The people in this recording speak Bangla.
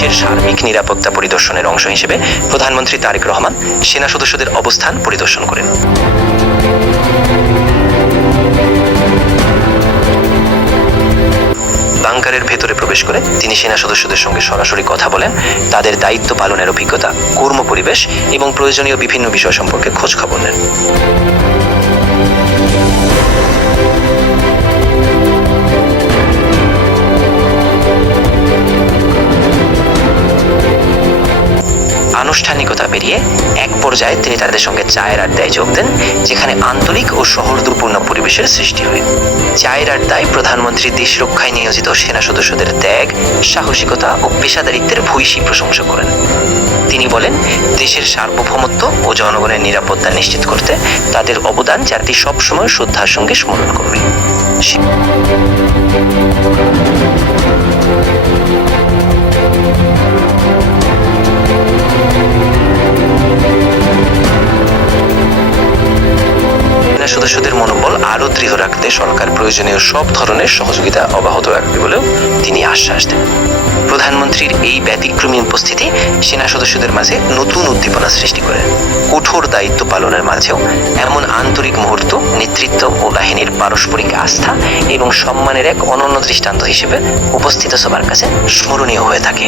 দেশের সার্বিক নিরাপত্তা পরিদর্শনের অংশ হিসেবে প্রধানমন্ত্রী তারেক রহমান সেনা সদস্যদের অবস্থান পরিদর্শন করেন। বাংকারের ভেতরে প্রবেশ করে তিনি সেনা সদস্যদের সঙ্গে সরাসরি কথা বলেন, তাদের দায়িত্ব পালনের অভিজ্ঞতা, কর্মপরিবেশ এবং প্রয়োজনীয় বিভিন্ন বিষয় সম্পর্কে খোঁজ খবর নেন। আনুষ্ঠানিকতা পেরিয়ে এক পর্যায়ে তিনি তাদের সঙ্গে চায়ের আড্ডায় যোগ দেন, যেখানে আন্তরিক ও সৌহার্দ্যপূর্ণ পরিবেশের সৃষ্টি হয়। চায়ের আড্ডায় প্রধানমন্ত্রী দেশ রক্ষায় নিয়োজিত সেনা সদস্যদের ত্যাগ, সাহসিকতা ও পেশাদারিত্বের ভূয়সী প্রশংসা করেন। তিনি বলেন, দেশের সার্বভৌমত্ব ও জনগণের নিরাপত্তা নিশ্চিত করতে তাদের অবদান জাতি সবসময় শ্রদ্ধার সঙ্গে স্মরণ করবে। সদস্যদের মনোবল আরও দৃঢ় রাখতে সরকার প্রয়োজনীয় সব ধরনের সহযোগিতা অব্যাহত রাখবে বলেও তিনি আশ্বাস দেন। প্রধানমন্ত্রীর এই ব্যতিক্রমী উপস্থিতি সেনা সদস্যদের মাঝে নতুন উদ্দীপনা সৃষ্টি করে। কঠোর দায়িত্ব পালনের মাঝেও এমন আন্তরিক মুহূর্ত নেতৃত্ব ও বাহিনীর পারস্পরিক আস্থা এবং সম্মানের এক অনন্য দৃষ্টান্ত হিসেবে উপস্থিত সবার কাছে স্মরণীয় হয়ে থাকে।